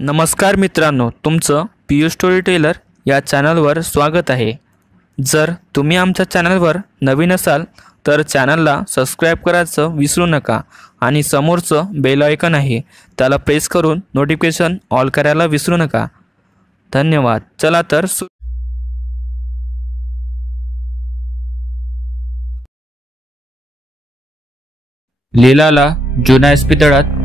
नमस्कार मित्रांनो, तुमचं पीयू स्टोरी टेलर या चॅनलवर स्वागत आहे। जर तुम्ही आमच्या चॅनलवर नवीन असाल तर चॅनलला सबस्क्राइब करायचं विसरू नका आणि समोरचं बेल आयकॉन आहे त्याला प्रेस करून नोटिफिकेशन ऑल करायला विसरू नका। धन्यवाद। चला तर लीलाला जुन्या इस्पितळात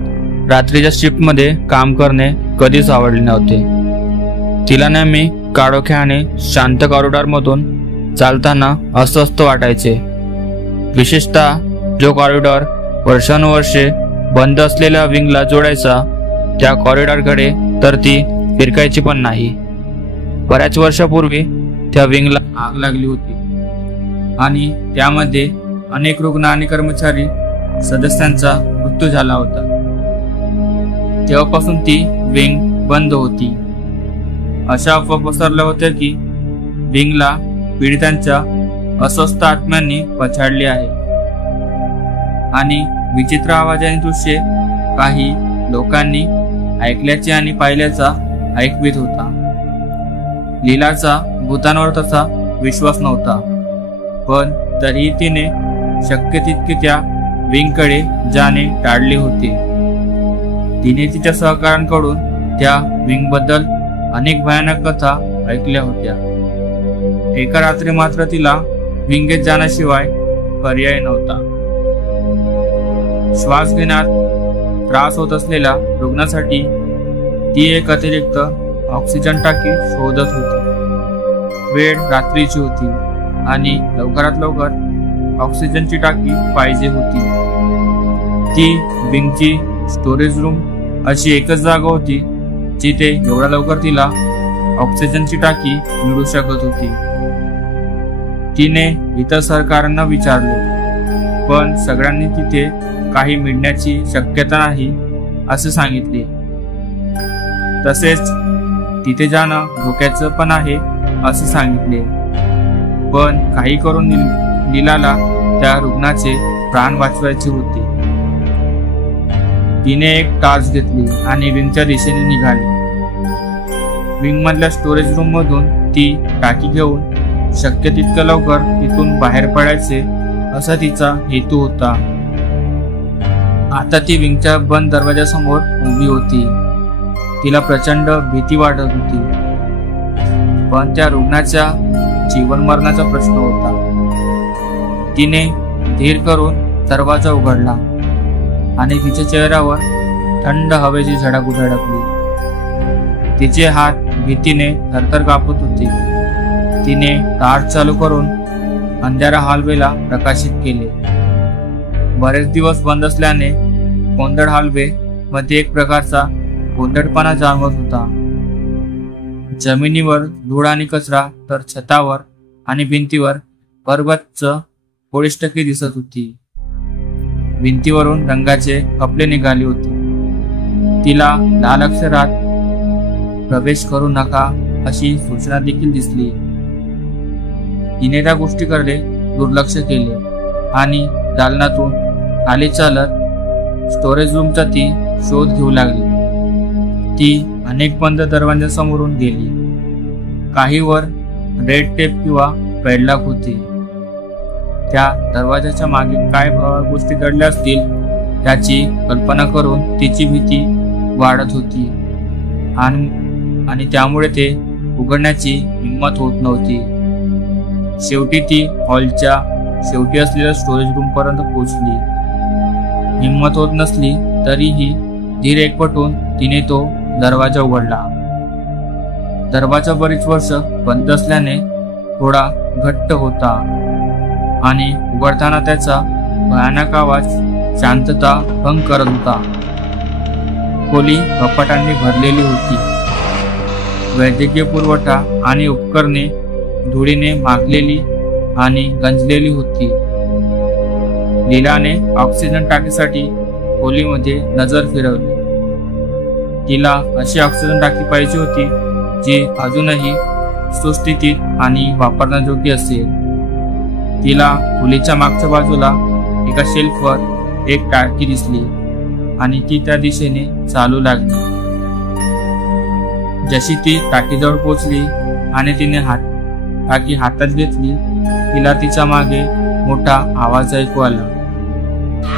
रात्रीच्या शिफ्टमध्ये काम करणे कधीच आवडले नव्हते। तिला नेहमी काळोख्या आणि शांत कॉरिडॉरमधून चालताना अस्वस्थ वाटायचे। विशेषतः जो कॉरिडॉर वर्षानुवर्षे बंद असलेल्या विंगला जोडायचा त्या कॉरिडॉरकडे तर ती फिरकायची पण नाही। बऱ्याच वर्षापूर्वी त्या विंगला आग लागली होती आणि त्यामध्ये अनेक रुग्ण आणि कर्मचारी सदस्यांचा मृत्यू झाला होता। तेव्हापासून ती विंग बंद होती। अशा अफवा पसरल्या होत्या की विंगला पीडितांच्या अस्वस्थ आत्म्यांनी पछाडले आहे आणि विचित्र आवाजाने दृश्ये काही लोकांनी ऐकल्याचे आणि पाहिल्याचा ऐकवीत होता। लीलाचा भूतांवर तसा विश्वास नव्हता, पण तरीही तिने शक्य तितके त्या विंगकडे जाणे टाळले होते। तिने तिच्या सहकाऱ्यांकडून त्या विंग बद्दल अनेक भयानक कथा ऐकल्या होत्या। एका रात्री मात्र तिला विंगेत जाण्याशिवाय पर्याय नव्हता। श्वास घेण्यात त्रास होत असलेल्या रुग्णासाठी ती एक अतिरिक्त ऑक्सिजन टाकी शोधत होती। वेळ रात्रीची होती आणि लवकरात लवकर ऑक्सिजनची टाकी पाहिजे होती। ती विंगची स्टोरेज रूम अशी एकच जागा होती जिथे एवढ्या लवकर तिला ऑक्सिजनची टाकी मिळू शकत होती। तिने इतर सहकाऱ्यांना विचारले, पण सगळ्यांनी तिथे काही मिळण्याची शक्यता नाही असे सांगितले। तसेच तिथे जाणं धोक्याचं पण आहे असे सांगितले। पण काही करून लीलाला त्या रुग्णाचे प्राण वाचवायचे होते। तिने एक टॉर्च घेतली आणि विंगच्या दिशेने निघाली। विंग मधल्या स्टोरेज रूम मधून ती टाकी घेऊन शक्य तितक्या लवकर तिथून बाहेर पडायचे असा तिचा हेतू होता। आता ती विंगच्या बंद दरवाजासमोर उभी होती। तिला प्रचंड भीती वाटत होती, पण त्या रुग्णाच्या जीवन मरणाचा प्रश्न होता। तिने धीर करून दरवाजा उघडला आणि तिच्या चेहऱ्यावर थंड हवेची झळक उधळकली। तिचे हात भीतीने थरथर कापत होते। तिने टॉर्च चालू करून अंधाऱ्या हॉलवेला प्रकाशित केले। बरेच दिवस बंद असल्याने गोंधळ हॉलवे मध्ये एक प्रकारचा गोंधळपणा जाणवत होता। जमिनीवर धूळ आणि कचरा, तर छतावर आणि भिंतीवर पर्वतच पोळीष्टकी दिसत होती। भिंतीवरून रंगाचे कपडे निघाले होते। तिला लाल अक्षरात प्रवेश करू नका अशी सूचना देखील दिसली। तिने त्या गोष्टीकडे दुर्लक्ष केले आणि दालनातून खाली चालत स्टोरेज रूमचा ती शोध घेऊ लागली। ती अनेक बंद दरवाजांसमोरून गेली। काहीवर रेड टेप किंवा पॅडलॉक होते। त्या दरवाजाच्या मागे काय गोष्टी दडल्या असतील त्याची कल्पना करून तिची भीती वाढत होती आणि त्यामुळे ते उघडण्याची हिंमत होत नव्हती। शेवटी ती हॉलच्या शेवटी असलेल्या स्टोरेज रूम पर्यंत पोहोचली। हिंमत होत नसली तरीही धीर एकवटून तिने तो दरवाजा उघडला। दरवाजा बरीच वर्ष बंद असल्याने थोडा घट्ट होता आणि उघडताना त्याचा भयानक आवाज शांतता भंग करत होता। खोली कपाटांनी भरलेली होती। वैद्यकीय पुरवठा आणि उपकरणे धुळीने माखलेली आणि गंजलेली होती। लीलाने ऑक्सिजन टाकीसाठी खोलीमध्ये नजर फिरवली। तिला अशी ऑक्सिजन टाकी पाहिजे होती जी अजूनही सुस्थितीत आणि वापरण्यायोग्य असेल। तिला खोलीच्या मागच्या बाजूला एका शेल्फवर एक टाकी दिसली आणि ती त्या दिशेने चालू लागली। जशी ती टाकीजवळ पोचली आणि तिने टाकी हातात घेतली, तिला तिच्या मागे मोठा आवाज ऐकू आला.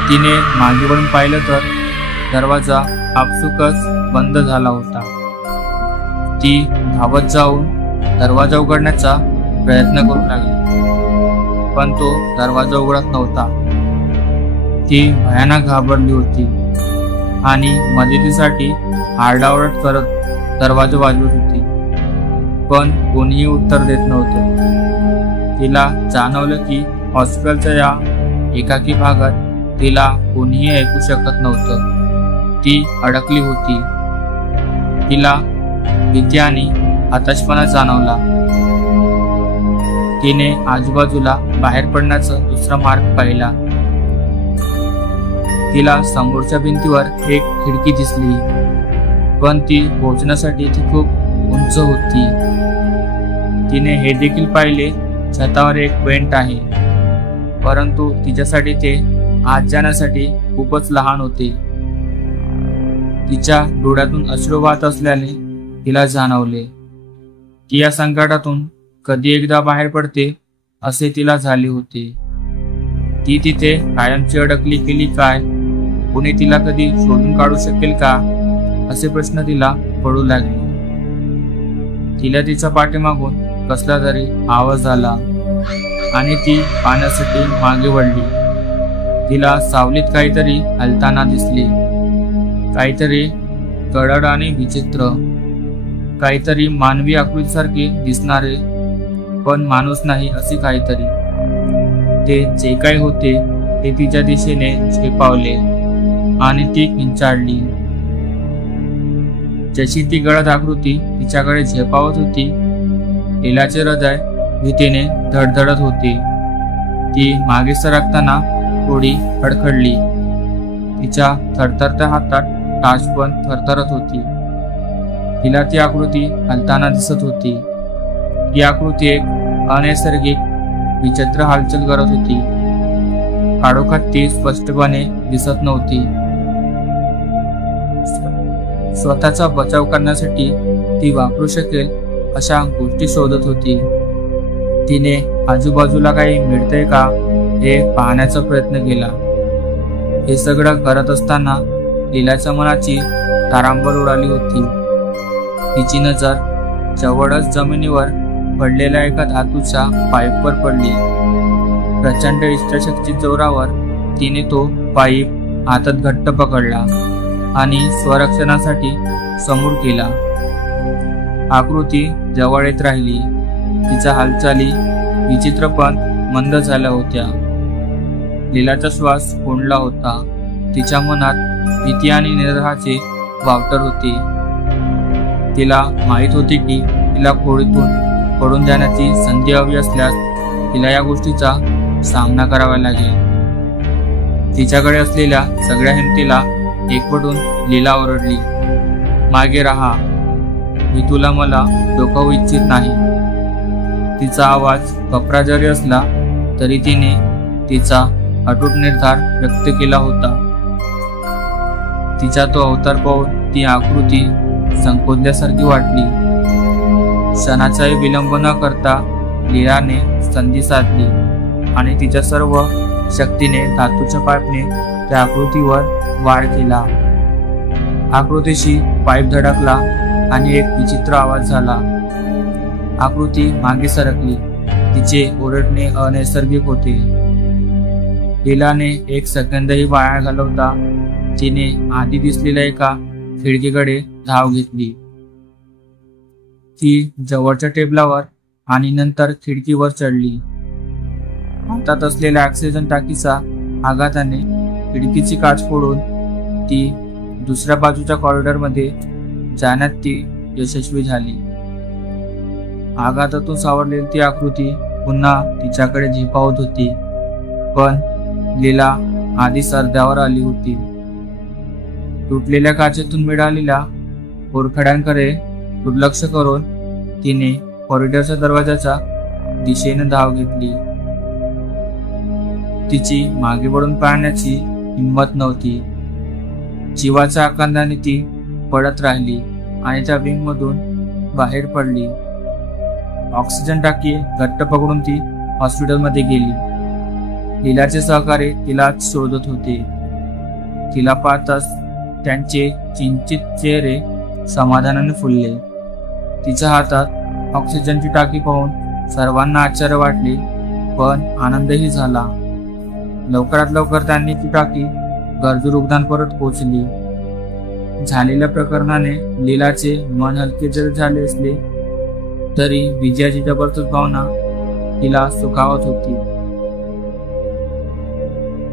तिने मागे वळून पाहिलं तर दरवाजा आपसुकच बंद झाला होता. ती धावत जाऊन दरवाजा उघडण्याचा प्रयत्न करू लागली, पण तो दरवाजा उघडत नव्हता. ती भयानक घाबरली होती आणि मदतीसाठी आरडाओरड करत दरवाजा वाजवत होती, पण कोणीही उत्तर देत नव्हतं. तिला जाणवलं की हॉस्पिटलच्या या एकाकी भागात तिला कोणीही ऐकू शकत नव्हतं. ती अडकली होती. तिला भीती आणि हताशपणा जाणवला. तिने आजूबाजूला बाहेर पडण्याचा दुसरा मार्ग पाहिला. तिला समोरच्या भिंतीवर एक खिडकी दिसली, पण ती पोहोचण्यासाठी ती खूप उंच होती. तिने हे देखील पाहिले छतावर एक वेंट आहे, परंतु तिच्यासाठी ते आत जाण्यासाठी खूपच लहान होते. तिच्या डोळ्यातून अश्रू वाहत असल्याने तिला जाणवले की या संकटातून कधी एकदा बाहेर पडते असे तिला झाले होते. ती तिथे कायमची अडकली गेली काय? कोणी तिला कधी शोधून काढू शकेल का? असे प्रश्न तिला पडू लागले. तिला तिच्या पाठीमागून कसला तरी आवाज आला आणि ती पाण्यासाठी मागे वळली. तिला सावलीत काहीतरी हलताना दिसले, काहीतरी गडद आणि विचित्र, काहीतरी मानवी आकृतीसारखे दिसणारे पण माणूस नाही असे काहीतरी. ते जे काही होते ते तिच्या दिशेने झेपावले आणि ती किंचाळली. जशी ती गडद आकृती तिच्याकडे झेपावत होती, लीलाचे हृदय भीतीने धडधडत होते. ती मागे सरकताना थोडी खडखडली. तिच्या थरथरत्या हातात टाच पण थरथरत होती. तिला ती आकृती हलताना दिसत होती. ही आकृती एक अनैसर्गिक विचित्र हालचाल करत होती. काळोखात ती स्पष्टपणे दिसत नव्हती. स्वतःचा बचाव करण्यासाठी ती वापरू शकेल अशा गोष्टी शोधत होती. तिने आजूबाजूला काही मिळतंय का हे पाहण्याचा प्रयत्न केला. हे सगळं करत असताना लीलाच्या मनाची तारांबळ उडाली होती. तिची नजर जवळच जमिनीवर पडलेल्या एका धातूच्या पाईपवर पडली. प्रचंड इच्छाशक्ती जोरावर तिने तो पाईप हातात घट्ट पकडला आणि स्वरक्षणासाठी समोर केला. आकृती जवळ येत राहिली. तिच्या हालचाली विचित्र पण मंद झाल्या होत्या. लीलाचा श्वास कोंडला होता. तिच्या मनात भीती आणि निराशेचे वावटर होते. तिला माहित होती की तिला खोडीतून पडून जाण्याची संधी हवी असल्यास तिला या गोष्टीचा सामना करावा लागेल. तिच्याकडे असलेल्या सगळ्या हिमतीला एकवटून लीला ओरडली, मागे राहा, मी तुला मला डोकावू इच्छित नाही. तिचा आवाज कपरा जरी असला तरी तिने तिचा अटूट निर्धार व्यक्त केला होता. तिचा तो अवतार पाहून ती आकृती संकोचल्यासारखी वाटली. क्षणाचाही विलंब न करता लीलाने संधी साधली आणि तिच्या सर्व शक्तीने धातूच्या पाईपने त्या आकृतीवर वार केला. आकृतीशी पाईप धडकला आणि एक विचित्र आवाज झाला. आकृती मागे सरकली. तिचे ओरडणे अनैसर्गिक होते. लीलाने एक सेकंदही वाया घालवता तिने आधी दिसलेल्या एका खिडकीकडे धाव घेतली. ती जवळच्या टेबलावर आणि नंतर खिडकीवर चढली. हातात असलेल्या ऑक्सिजन टाकीचा आघाताने खिडकीची काच फोडून ती दुसऱ्या बाजूच्या कॉरिडॉरमध्ये जाण्यात ती यशस्वी झाली. आघातातून सावरलेली ती आकृती पुन्हा तिच्याकडे झेपावत होती, पण लीला आधीच अर्ध्यावर आली होती. तुटलेल्या काचेतून मिळालेल्या ओरखड्यांकडे दुर्लक्ष करून तिने कॉरिडॉरच्या दरवाजाच्या दिशेने धाव घेतली. तिची मागे वळून पाहण्याची हिंमत नव्हती. जीवाच्या आकांताने ती पडत राहिली आणि त्या विंगमधून बाहेर पडली. ऑक्सिजन टाकी घट्ट पकडून ती हॉस्पिटलमध्ये गेली. लीलाचे सहकारी तिलाच शोधत होते. तिला पाहताच त्यांचे चिंतित चेहरे समाधानाने फुलले. तिच्या हातात ऑक्सिजनची टाकी पाहून सर्वांना आश्चर्य वाटले, पण आनंदही झाला. लवकरात लवकर त्यांनी ती टाकी गरजू रुग्णांपर्यंत पोहोचली. झालेल्या प्रकरणाने लीलाचे मन हलके जरी झाले असले तरी विजयाची जबरदस्त भावना तिला सुखावत होती.